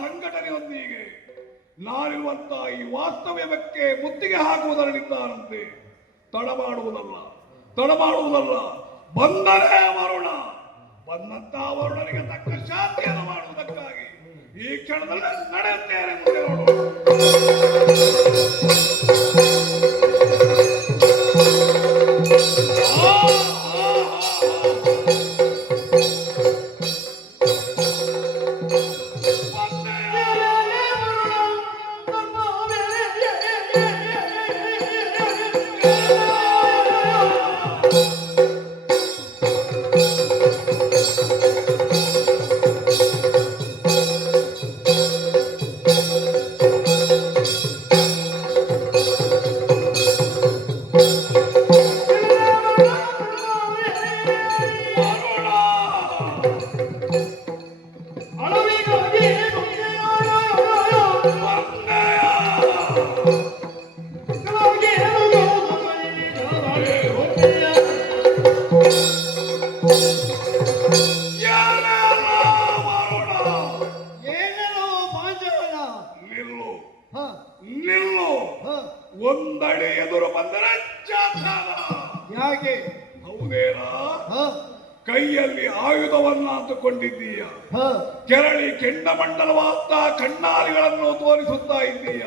ಸಂಘಟನೆಯೊಂದಿಗೆ ನಾವಿರುವಂತಹ ಈ ವಾಸ್ತವ್ಯಕ್ಕೆ ಮುತ್ತಿಗೆ ಹಾಕುವುದರಲ್ಲಿದ್ದಾರಂತೆ ತಡ ಮಾಡುವುದಲ್ಲ ತಡ ಮಾಡುವುದಲ್ಲ ಬಂದರೆ ಮರೋಣ. ಬಂದಂತ ವರ್ಣನಿಗೆ ತಕ್ಕ ಶಾಂತಿಯನ್ನು ಮಾಡುವುದಕ್ಕಾಗಿ ಈ ಕ್ಷಣದಲ್ಲಿ ನಡೆಯುತ್ತೇನೆ ಒಂದಡಿ ಎದುರು ಬಂದರೆ ಯಾಕೆ? ಹೌದೇನಾ? ಹ. ಕೈಯಲ್ಲಿ ಆಯುಧವನ್ನ ಅಂದುಕೊಂಡಿದ್ದೀಯ ಕೆರಳಿ ಕೆಂಡಮಂಡಲವಾದ ಕಣ್ಣಾಲಿಗಳನ್ನು ತೋರಿಸುತ್ತಾ ಇದ್ದೀಯ?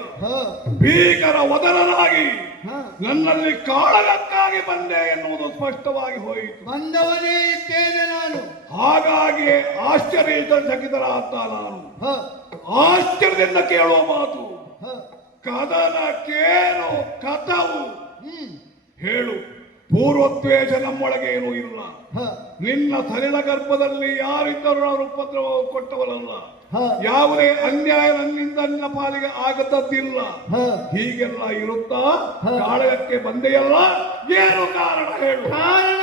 ಭೀಕರ ವದನನಾಗಿ ಹ. ನನ್ನಲ್ಲಿ ಕಾಳಗಕ್ಕಾಗಿ ಬಂದೆ ಎನ್ನುವುದು ಸ್ಪಷ್ಟವಾಗಿ ಹೋಯಿತು. ಬಂದವನೇ ಇದ್ದೇನೆ ನಾನು. ಹಾಗಾಗಿ ಆಶ್ಚರ್ಯಚಕಿತರಾದ ನಾನು. ಹ. ಆಶ್ಚರ್ಯದಿಂದ ಕೇಳುವ ಮಾತು. ಹ ಕೇನು ಕಥವು ಹೇಳು. ಪೂರ್ವತ್ವೇಜ ನಮ್ಮೊಳಗೆ ಏನು ಇಲ್ಲ. ನಿನ್ನ ಸಲಿಲ ಗರ್ಭದಲ್ಲಿ ಯಾರಿದ್ದರೂ ನಾನು ಉಪದ್ರವ ಕೊಟ್ಟವರಲ್ಲ ಯಾವುದೇ ಅನ್ಯಾಯ ನನ್ನಿಂದ ನಿನ್ನ ಪಾಲಿಗೆ ಆಗದದ್ದಿಲ್ಲ. ಹೀಗೆಲ್ಲ ಇರುತ್ತಾ. ಕಾಳಗಕ್ಕೆ ಬಂದೆಯಲ್ಲ? ಏನು ಕಾರಣ ಹೇಳು. ಕಾರಣ